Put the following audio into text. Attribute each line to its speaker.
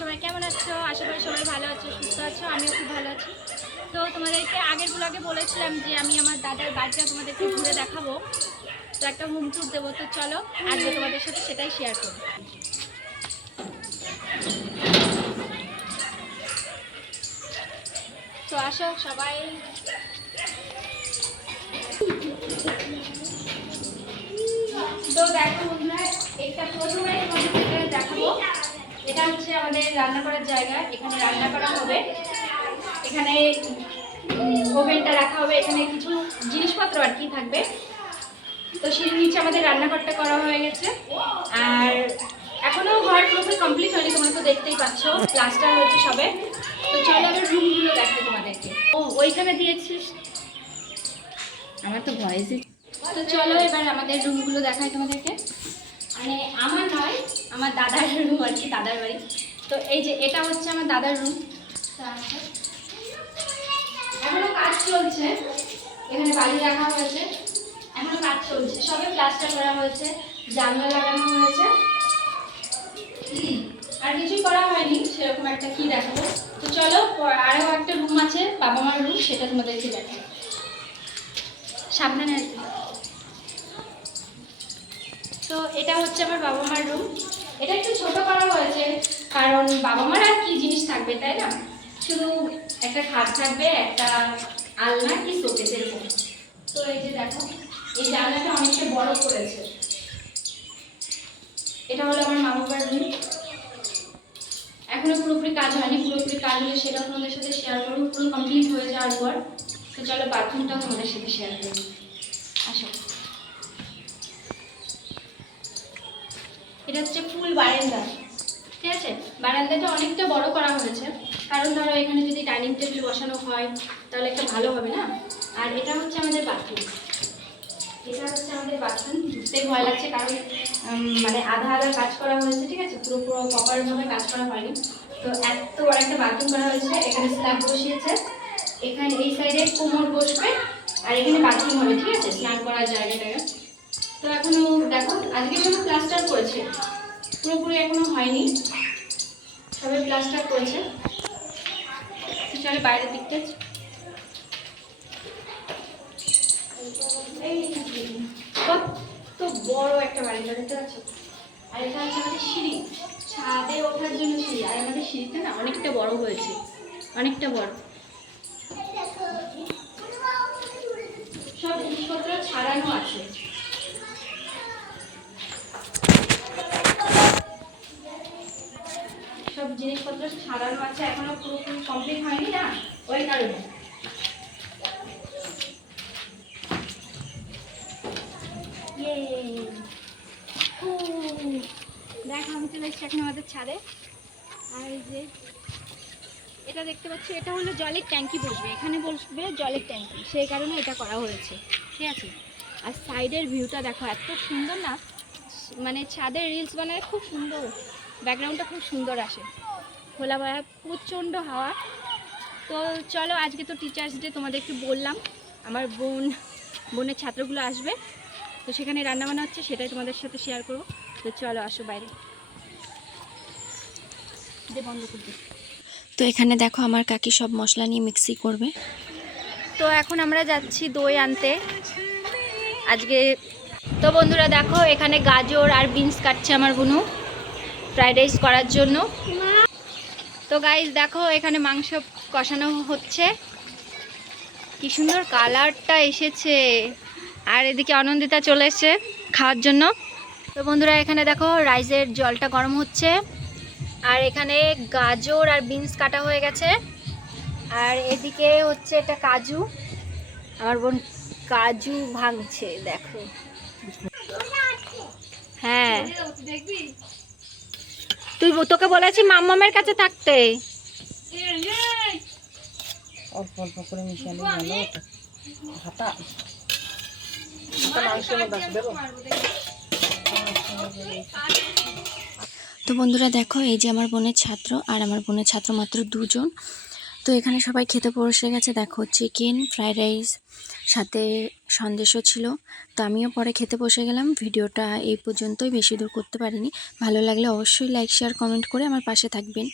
Speaker 1: সবাই কেমন আছো? আশা করি সবাই ভালো আছো, সুস্থ আছো, আমিও খুব ভালো আছি। তো তোমাদেরকে আগের ব্লগে বলেছিলাম যে আমি আমার দাদার বাড়িটা তোমাদেরকে ঘুরে দেখাবো। তো একটা হোম ট্যুর দেবো, তো চলো আজকে তোমাদের সাথে সেটাই শেয়ার করব। তো আসো সবাই। তো দেখো এটা প্রথমে হচ্ছে আমাদের রান্না করার জায়গা। এখানে রান্না করা হবে। এখানে ওভেনটা রাখা হবে। এখানে কিছু জিনিসপত্র আর কি থাকবে। তো সিঁড়ির নিচে আমাদের রান্নাঘরটা করা হয়ে গেছে। আর এখনও ঘর পুরোপুরি কমপ্লিট হয়নি তোমরা তো দেখতেই পাচ্ছ। প্লাস্টার হচ্ছে সবে। তো চলো আবার রুমগুলো দেখো তোমাদেরকে। ও ওইখানে দিয়েছিস? আমার তো ভয়েসই তো চলো এবার আমাদের রুমগুলো দেখাই তোমাদেরকে। মানে আমার নয় আমার দাদার রুম আর কি, দাদার বাড়ি। তো এই যে এটা হচ্ছে আমার দাদার রুম এখনও কাজ চলছে। এখানে বালি রাখা হয়েছে। এখনও কাজ চলছে। সবে প্লাস্টার করা হয়েছে, জানলা লাগানো হয়েছে। আর কিছুই করা হয়নি, সেরকম একটা কি দেখাবো? তো চলো আরও একটা রুম আছে, বাবা মার রুম সেটা তোমাদেরকে দেখাবো সাবধানে আর। তো এটা হচ্ছে আমার বাবা মার রুম এটা একটু ছোট করা হয়েছে, কারণ বাবা মার আর কি জিনিস থাকবে তাই না? শুধু একটা খাট থাকবে, একটা আলনা কি শোকেস এরকম তো এই যে দেখো, এই জানলাটা অনেকটা বড় করেছে। এটা হলো আমার মা বাবার রুম। এখনও পুরোপুরি কাজ হয়নি, পুরোপুরি কাজ হলে সেটা তোমাদের সাথে শেয়ার করব। পুরো কমপ্লিট হয়ে যাওয়ার পর, তো চলো বাথরুমটাও তোমাদের সাথে শেয়ার করব আসো এটা হচ্ছে ফুল বারান্দা। ঠিক আছে? বারান্দাটা অনেকটা বড় করা হয়েছে। কারণ ধরো এখানে যদি ডাইনিং টেবিল বসানো হয়, তাহলে একটা ভালো হবে না? আর এটা হচ্ছে আমাদের বাথরুম এটা হচ্ছে আমাদের বাথরুম ঢুকতে ভয় লাগছে কারণ মানে আধা আধা কাজ করা হয়েছে, ঠিক আছে? পুরো পুরো প্রপারভাবে কাজ করা হয়নি। তো এত বড় একটা বাথরুম করা হয়েছে, এখানে স্ল্যাব বসিয়েছে। এখানে এই সাইডে কোমর বসবে, আর এখানে বাথরুম হবে, ঠিক আছে? স্নান করার জায়গাটাকে। তো এখনও দেখো, আজকে শুধু প্লাস্টার করেছে পুরোপুরি এখনও হয়নি। সবাই প্লাস্টার করেছে। চলে বাইরের দিকটা। কত বড় একটা বাড়ি দেখতে পাচ্ছ আর এটা আমাদের সিঁড়ি। ছাদে ওঠার জন্য সিঁড়ি। আর আমাদের সিঁড়িটা না অনেকটা বড় হয়েছে। অনেকটা বড়। সব জিনিসপত্র ছাড়ানো আছে। সব জিনিসপত্র ছাড়ানো আছে, এখনও পুরোপুরি কমপ্লিট হয়নি না ওই কারণে। দেখো আমি চলে এসেছি এখন আমাদের ছাদে আর যে, এটা দেখতে পাচ্ছি, এটা হলো জলের ট্যাঙ্কি বসবে। এখানে বসবে জলের ট্যাঙ্কি, সেই কারণে এটা করা হয়েছে। ঠিক আছে? আর সাইডের ভিউটা দেখো, এত সুন্দর না? মানে ছাদের রিলস বানায় খুব সুন্দর। ব্যাকগ্রাউন্ডটা খুব সুন্দর আসে। খোলা বেড়া প্রচণ্ড হাওয়া। তো চলো আজকে তো টিচার্স ডে তোমাদের একটু বললাম। আমার বোন বোনের ছাত্রগুলো আসবে। তো সেখানে রান্না বান্না হচ্ছে সেটাই তোমাদের সাথে শেয়ার করব। তো চলো আসো বাইরে। বন্ধ করে দে।
Speaker 2: তো এখানে দেখো আমার কাকি সব মশলা নিয়ে মিক্সি করবে।
Speaker 1: তো এখন আমরা যাচ্ছি দই আনতে। আজকে তো বন্ধুরা দেখো এখানে গাজর আর বিনস কাটছে আমার বুনু। ফ্রাইড রাইস করার জন্য। তো গাইজ দেখো এখানে মাংস কষানো হচ্ছে। কি সুন্দর কালারটা এসেছে। আর এদিকে অনন্দিতা চলে এসেছে খাওয়ার জন্য। তো বন্ধুরা, এখানে দেখো রাইসের জলটা গরম হচ্ছে। আর এখানে গাজর আর বিনস কাটা হয়ে গেছে। আর এদিকে হচ্ছে এটা কাজু। আমার বোন কাজু ভাঙছে, দেখো। হ্যাঁ। তুই তোকে বলেছি মাম্মামের কাছে থাকতে।
Speaker 3: অল্প অল্প করে ভালো হাতা।
Speaker 2: তো বন্ধুরা দেখো এই যে আমার বোনের ছাত্র আর আমার বোনের ছাত্র মাত্র দুজন। তো এখানে সবাই খেতে বসে গেছে দেখো চিকেন ফ্রাইড রাইস সাথে সন্দেশও ছিল। তো আমিও পরে খেতে বসে গেলাম। ভিডিওটা এই পর্যন্তই। বেশি দূর করতে পারিনি। ভালো লাগলে অবশ্যই লাইক শেয়ার কমেন্ট করে আমার পাশে থাকবেন।